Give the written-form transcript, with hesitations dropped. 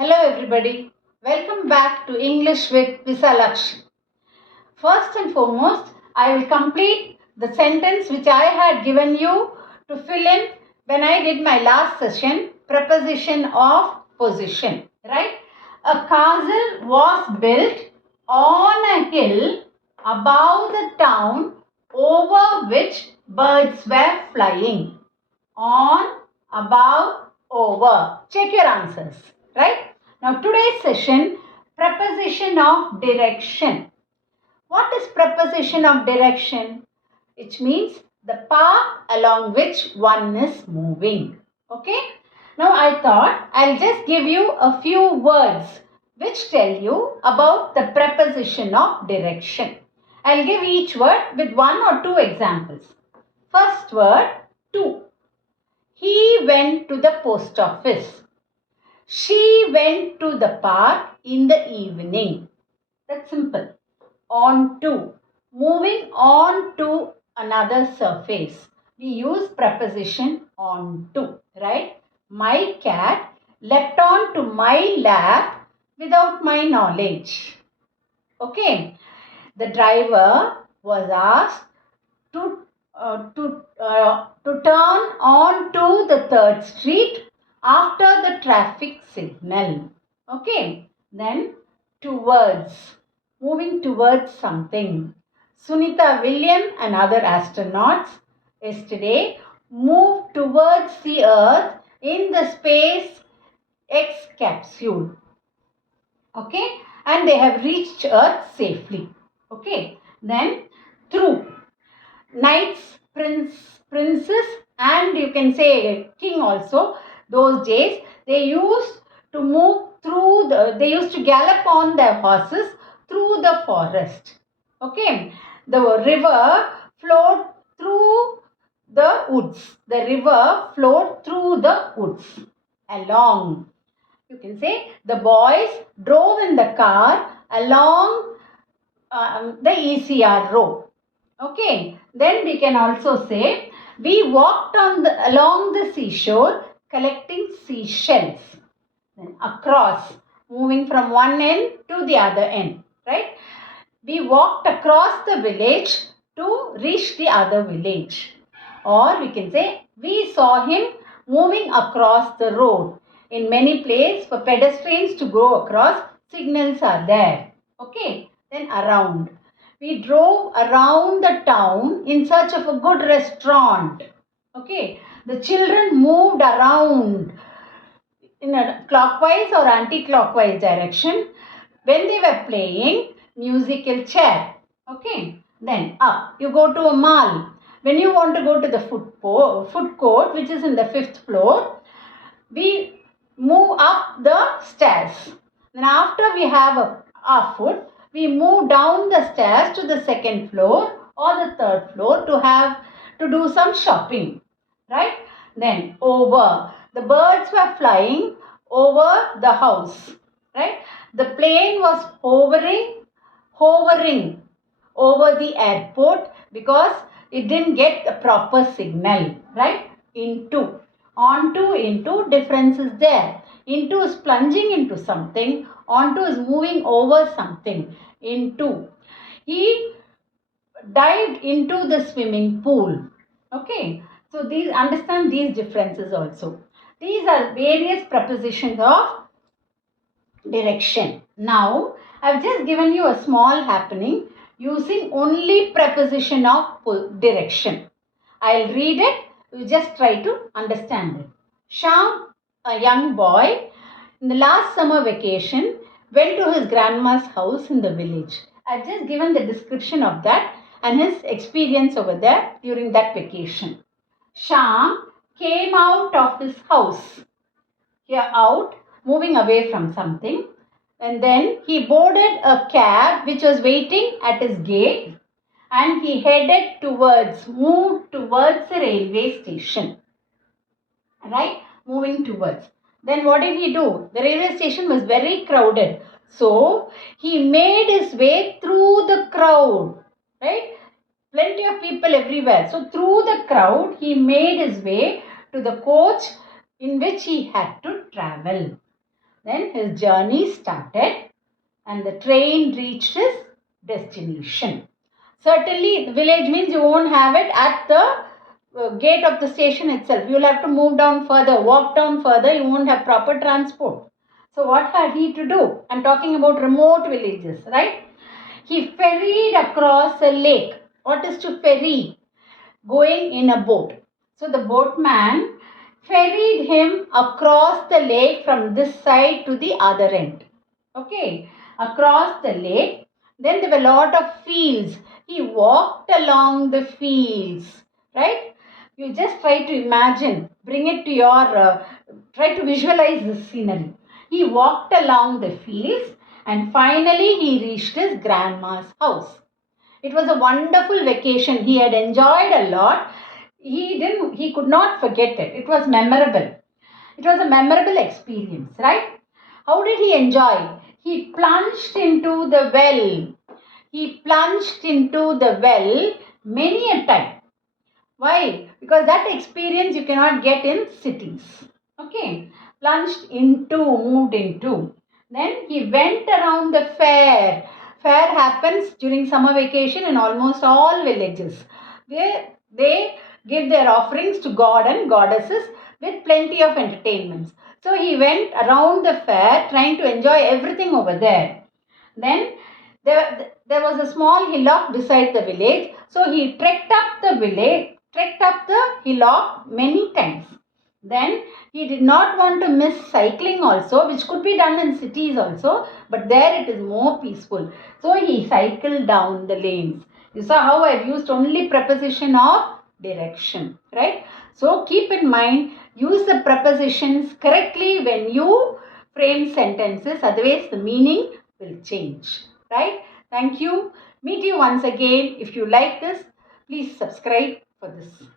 Hello everybody. Welcome back to English with Visalakshi. First and foremost, I will complete the sentence which I had given you to fill in when I did my last session, preposition of position, right? A castle was built on a hill above the town over which birds were flying. On, above, over. Check your answers, right? Now today's session, preposition of direction. What is preposition of direction? It means the path along which one is moving. Okay? Now I thought I'll just give you a few words which tell you about the preposition of direction. I'll give each word with one or two examples. First word, to. He went to the post office. She went to the park in the evening. That's simple. On to. Moving on to another surface. We use preposition on to, right? My cat leapt on to my lap without my knowledge. Okay. The driver was asked to turn on to the 3rd street after the traffic signal. Okay. Then towards. Moving towards something. Sunita Williams and other astronauts yesterday moved towards the Earth in the Space X capsule. Okay. And they have reached Earth safely. Okay. Then through. Knights, princes, and you can say king also. Those days they used to move through they used to gallop on their horses through the forest. Okay, the river flowed through the woods. The river flowed through the woods. Along. You can say the boys drove in the car along the ECR road. Okay, then we can also say we walked along the seashore collecting seashells. Then across, moving from one end to the other end, right? We walked across the village to reach the other village. Or we can say we saw him moving across the road. In many places for pedestrians to go across, signals are there. Okay, then around. We drove around the town in search of a good restaurant. Okay, the children moved around in a clockwise or anti-clockwise direction when they were playing musical chair. Okay, then up. You go to a mall. When you want to go to the food court, which is in the 5th floor, we move up the stairs. Then after we have our food, we move down the stairs to the 2nd floor or the 3rd floor to do some shopping, right? Then over. The birds were flying over the house, right? The plane was hovering over the airport because it didn't get the proper signal, right? Into. Onto, into, difference is there. Into is plunging into something. Onto is moving over something. Into. He dived into the swimming pool. Okay. So understand these differences also. These are various prepositions of direction. Now, I've just given you a small happening using only preposition of direction. I'll read it. You just try to understand it. Sham, a young boy, in the last summer vacation, went to his grandma's house in the village. I've just given the description of that and his experience over there during that vacation. Sham came out of his house. Here out, moving away from something. And then he boarded a cab which was waiting at his gate and he moved towards the railway station. Right? Moving towards. Then what did he do? The railway station was very crowded. So, he made his way through the crowd. Right? Plenty of people everywhere. So, through the crowd, he made his way to the coach in which he had to travel. Then his journey started and the train reached his destination. Certainly, the village means you won't have it at the gate of the station itself. You'll have to move down further, walk down further. You won't have proper transport. So, what had he to do? I'm talking about remote villages, right? He ferried across a lake. What is to ferry? Going in a boat. So, the boatman ferried him across the lake from this side to the other end. Okay, across the lake. Then there were a lot of fields. He walked along the fields, right? You just try to imagine, bring it to your, try to visualize this scenery. He walked along the fields and finally he reached his grandma's house. It was a wonderful vacation. He had enjoyed a lot. He could not forget it. It was memorable. It was a memorable experience, right? How did he enjoy? He plunged into the well. He plunged into the well many a time. Why? Because that experience you cannot get in cities. Okay. Plunged into, moved into. Then he went around the fair. Fair happens during summer vacation in almost all villages. They give their offerings to God and goddesses with plenty of entertainments. So he went around the fair trying to enjoy everything over there. Then there was a small hillock beside the village. So he trekked up the hillock many times. Then he did not want to miss cycling also, which could be done in cities also, but there it is more peaceful. So he cycled down the lanes. You saw how I've used only preposition of direction, right? So keep in mind, use the prepositions correctly when you frame sentences, otherwise the meaning will change, right? Thank you. Meet you once again. If you like this, please subscribe for this.